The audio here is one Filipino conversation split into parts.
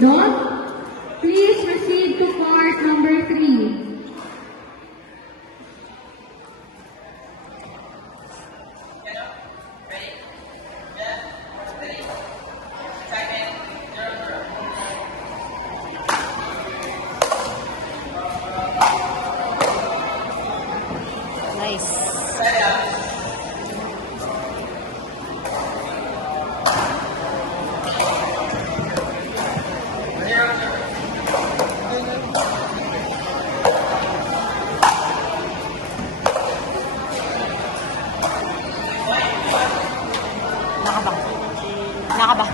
Lindon, please proceed to court number 3. Nice. Nakaba. Nakaba.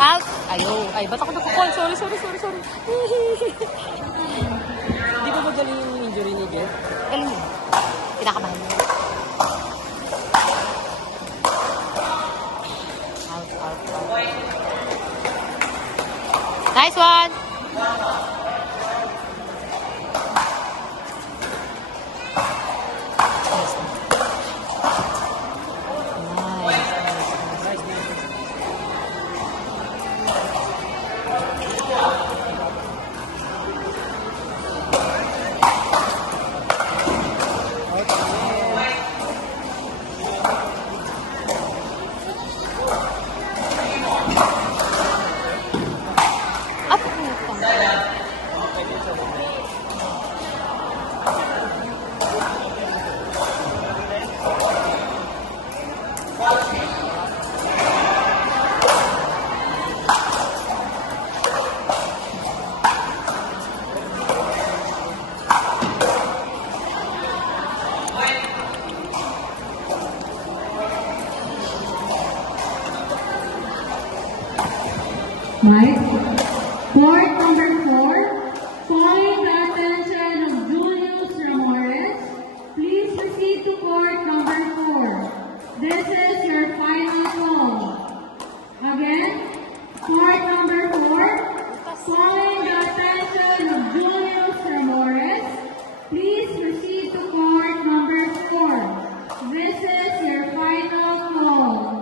Out! Ayo! Ay, ba't ako napukol? Sorry. Di ba magaling yung injury ni Jeff? Galing mo. Kinakabahan mo. Out. Nice one! Mike, court number 4, calling the attention of Julius Ramores. Please proceed to court number 4. This is your final call. Again, court number 4, calling the attention of Julius Ramores. Please proceed to court number 4. This is your final call.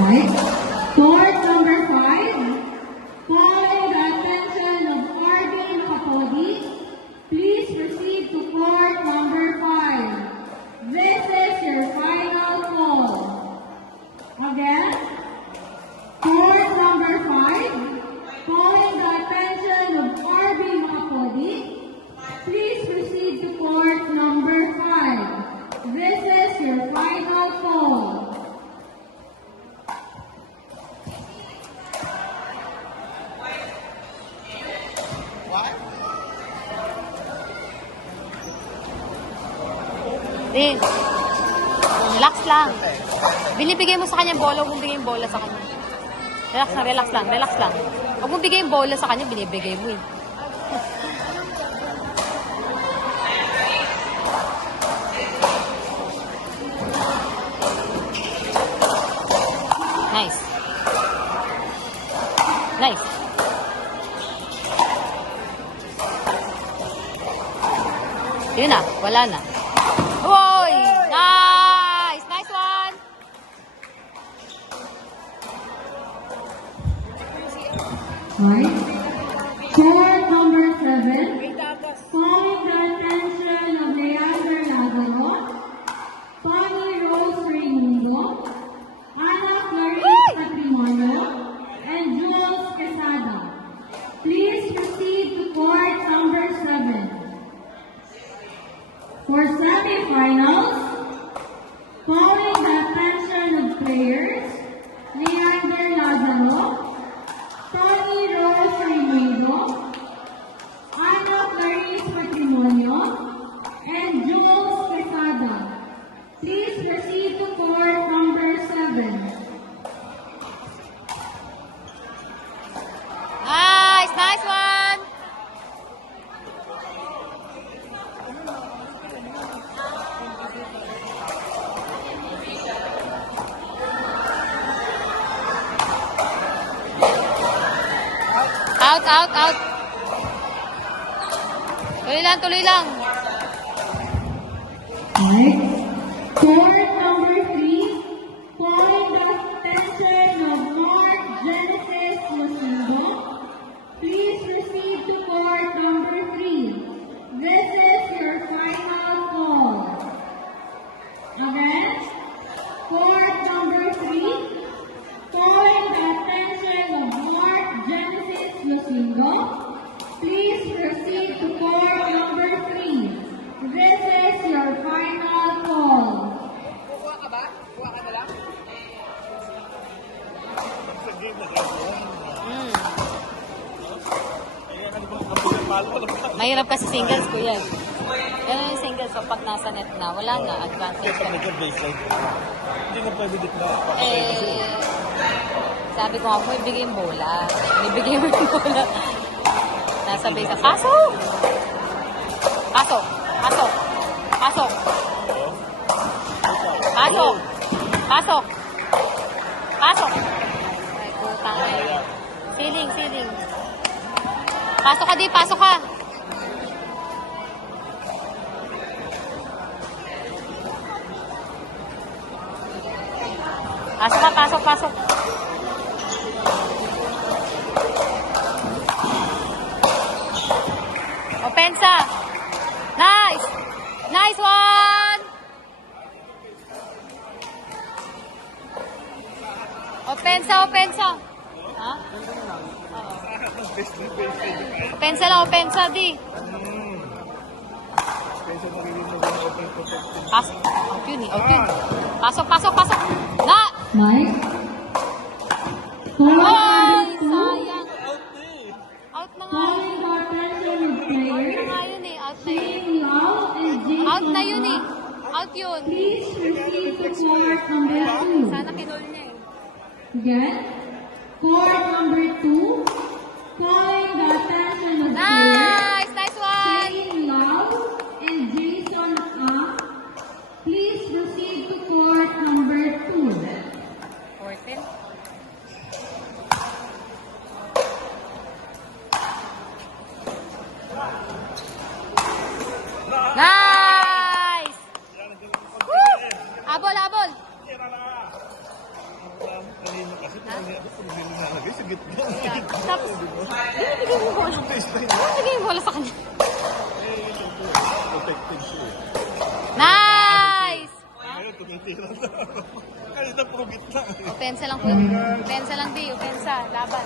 Right. Court number 5, calling the attention of RD Kapodi. Please proceed to court number 5. This is your final call. Again, court number 5, calling the attention of RD Kapodi. Please proceed to court number 5. This is your final call. Eh, relax lang. Binibigay mo sa kanya yung bola, huwag mong bigay yung bola sa kanya. Relax lang. Huwag mong bigay yung bola sa kanya, binibigay mo eh. Nice. Yun na, wala na. Uy! Nice! Nice one! Right. Court number 7, calling the attention of Leander Lazaro, Tony Rose Raimundo, Ana Clarice Patrimonio, and Jules Quesada. Please proceed to court number 7. For semifinals, calling the attention of players, Leander Lazaro, Tony Rose Raimundo, Ana Clarice Patrimonio, and Jules Quesada. Please proceed to court number 7. Nice! Nice one! Out, out, out. Tuloy lang, tuloy lang. Next, court number 3, calling the attention of Mark Genesis Lusingo. Please proceed to court number 3. This is your final call. Again, court number 3, calling the attention of Mark Genesis Lusingo. Please proceed to court number 3. This is your final call. Kuha ka ba? Kuha ka na lang? Mm. Mahirap kasi singles, kuya. Ganun yung singles, so pag nasa net na, wala na, advantage ka. Hindi na pwede dito. Sabi ko nga po, ibigay yung bola. Ibigay mo yung bola. Nasa base. Pasok! Pasok! Pasok! Pasok! Pasok! Pasok! Pasok! Ay, putang ina. Ceiling, ceiling. Pasok ka, di. Pasok ka. Pasok ka, pasok, pasok. Opensa. Nice. Nice one. Opensa, opensa. Ha? Oo. Opensa lang, opensa, di. Pasok. Out yun eh, out yun. Pasok, pasok, pasok. Na! Mike? Court Ay, number 2, sayang. Out na nga. calling the attention of Out players. na nga yun eh, out na yun. Shane Lau and Jason Out na yun eh. Ang. Out yun. Please proceed to court number 2. Sana kinol niya eh. Again, court number 2, calling the attention of players. Nice! Nice one! Shane Lau and Jason Ang. Please proceed to court number 2. 14. Nice! Woo! Abol, abol! Tapos, bigay mo bola. Bigay mo bola sa kanya. Nice! Kanina po gitna. Opensa lang po. Opensa lang di. Opensa. Laban.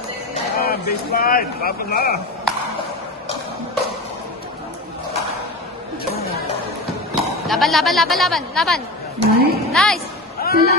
Baseline. Laban na. Laban, laban, laban, laban. Laban. Right? Nice! Sila